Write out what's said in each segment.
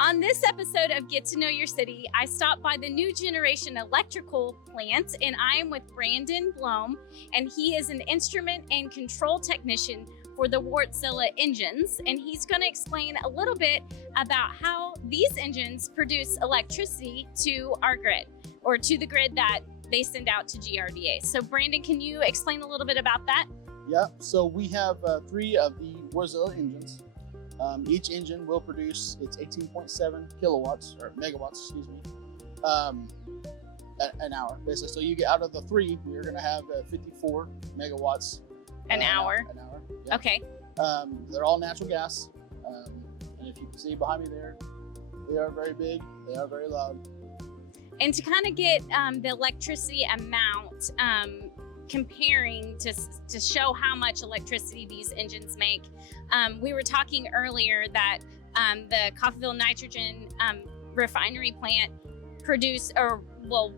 On this episode of Get to Know Your City, I stopped by the New Generation Electrical plant, and I am with Brandon Blome, and he is an instrument and control technician for the Wärtsilä engines, and he's going to explain a little bit about how these engines produce electricity to our grid, or to the grid that they send out to GRDA. So Brandon, can you explain a little bit about that? Yeah, so we have 3 of the Wärtsilä engines. Each engine will produce its 18.7 kilowatts, or megawatts, excuse me, an hour, basically. So you get out of the 3, we're going to have 54 megawatts. An hour? An hour, yeah. Okay. They're all natural gas. And if you can see behind me there, they are very big, they are very loud. And to kind of get the electricity amount, comparing to show how much electricity these engines make, we were talking earlier that the Coffeyville nitrogen refinery plant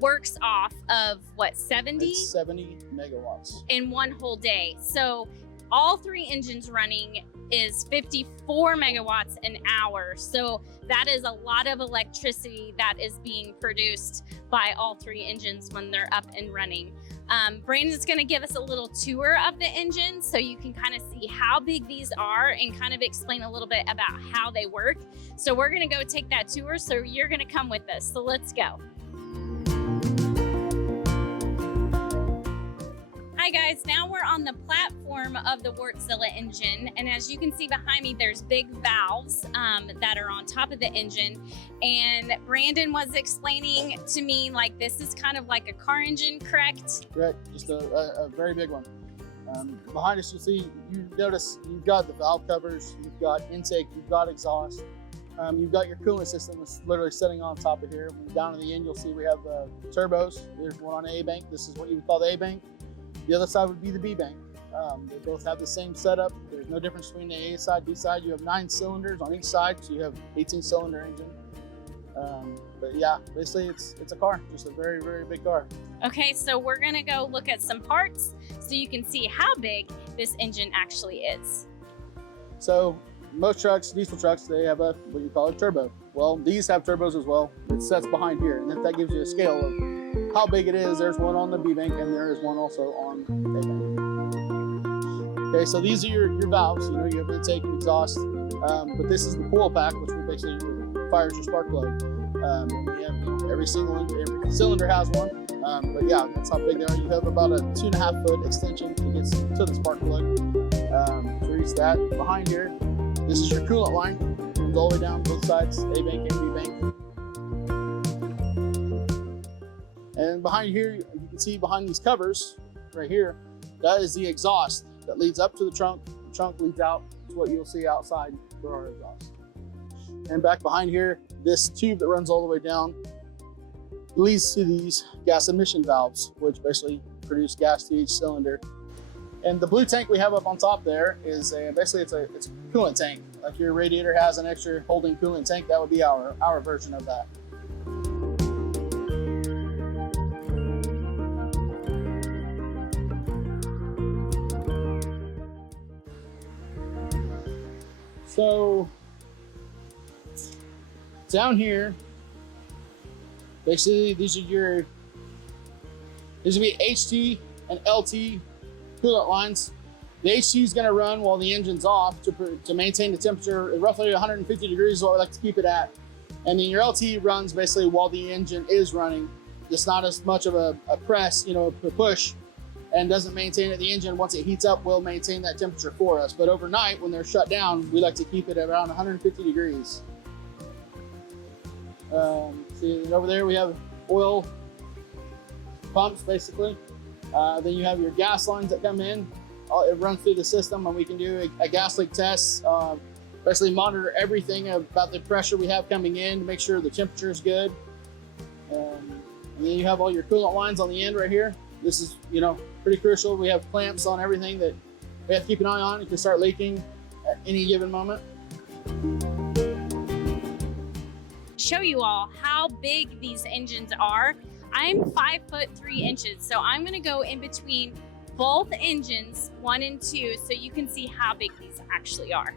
works off of what, 70? It's 70 megawatts in one whole day. So all 3 engines running is 54 megawatts an hour. So that is a lot of electricity that is being produced by all 3 engines when they're up and running. Brandon's going to give us a little tour of the engine so you can kind of see how big these are and kind of explain a little bit about how they work. So we're going to go take that tour, so you're going to come with us. So let's go. Hi guys, now we're on the platform of the Wärtsilä engine, and as you can see behind me, there's big valves that are on top of the engine. And Brandon was explaining to me, like, this is kind of like a car engine, correct? Correct, just a very big one. Behind us, you notice you've got the valve covers, you've got intake, you've got exhaust, you've got your coolant system that's literally sitting on top of here. Down in the end, you'll see we have turbos. There's one on A bank. This is what you would call the A bank. The other side would be the B bank. They both have the same setup. There's no difference between the A side, B side. You have 9 cylinders on each side, so you have 18-cylinder engine. But yeah, basically it's a car, just a very, very big car. Okay, so we're gonna go look at some parts so you can see how big this engine actually is. So most trucks, diesel trucks, they have what you call a turbo. Well, these have turbos as well. It sets behind here, and that gives you a scale of how big it is. There's one on the B bank, and there is one also on the A bank. Okay, so these are your valves. You know, you have intake and exhaust, but this is the coil pack, which will basically fires your spark plug. We have every cylinder has one, but yeah, that's how big they are. You have about a 2.5-foot extension that gets to the spark plug. To reach that, behind here, this is your coolant line. It runs all the way down both sides, A bank and B bank. And behind here, you can see behind these covers right here, that is the exhaust that leads up to the trunk. The trunk leads out to what you'll see outside for our exhaust. And back behind here, this tube that runs all the way down leads to these gas emission valves, which basically produce gas to each cylinder. And the blue tank we have up on top there is basically it's a coolant tank. Like your radiator has an extra holding coolant tank, that would be our version of that. So down here, basically these will be HT and LT coolant lines. The HT is going to run while the engine's off to maintain the temperature at roughly 150 degrees is what we like to keep it at. And then your LT runs basically while the engine is running. It's not as much of a press, a push, and doesn't maintain it. The engine, once it heats up, will maintain that temperature for us. But overnight, when they're shut down, we like to keep it around 150 degrees. See, over there we have oil pumps, basically. Then you have your gas lines that come in. It runs through the system, and we can do a gas leak test. Basically monitor everything about the pressure we have coming in to make sure the temperature is good. And then you have all your coolant lines on the end right here. This is, pretty crucial. We have clamps on everything that we have to keep an eye on. It can start leaking at any given moment. Show you all how big these engines are. I'm 5'3", so I'm gonna go in between both engines, 1 and 2, so you can see how big these actually are.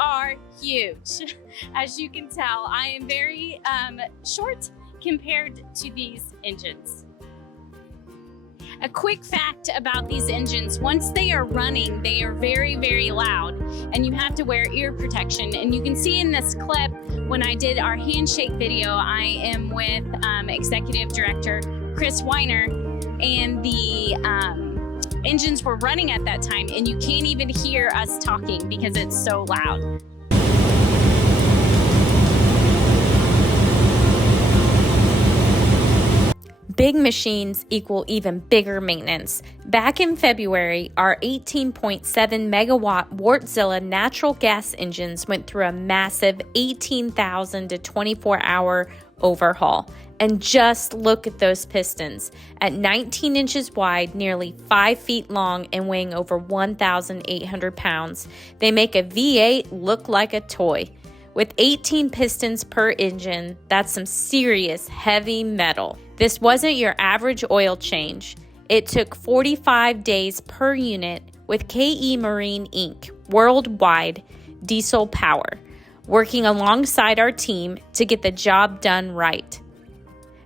are huge. As you can tell, I am very short compared to these engines. A quick fact about these engines, once they are running, they are very, very loud, and you have to wear ear protection. And you can see in this clip, when I did our handshake video, I am with Executive Director Chris Weiner, and the engines were running at that time, and you can't even hear us talking because it's so loud. Big machines equal even bigger maintenance. Back in February, our 18.7 megawatt Wärtsilä natural gas engines went through a massive 18,000 to 24-hour overhaul. And just look at those pistons. At 19 inches wide, nearly 5 feet long, and weighing over 1,800 pounds, they make a V8 look like a toy. With 18 pistons per engine, that's some serious heavy metal. This wasn't your average oil change. It took 45 days per unit with KE Marine Inc. worldwide diesel power, working alongside our team to get the job done right.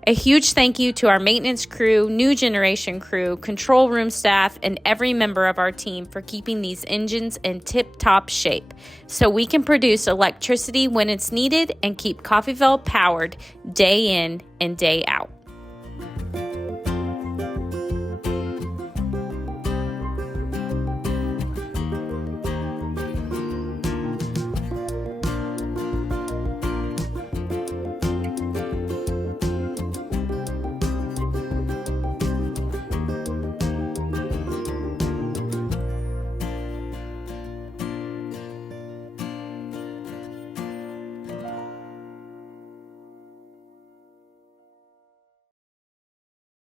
A huge thank you to our maintenance crew, new generation crew, control room staff, and every member of our team for keeping these engines in tip-top shape so we can produce electricity when it's needed and keep Coffeyville powered day in and day out.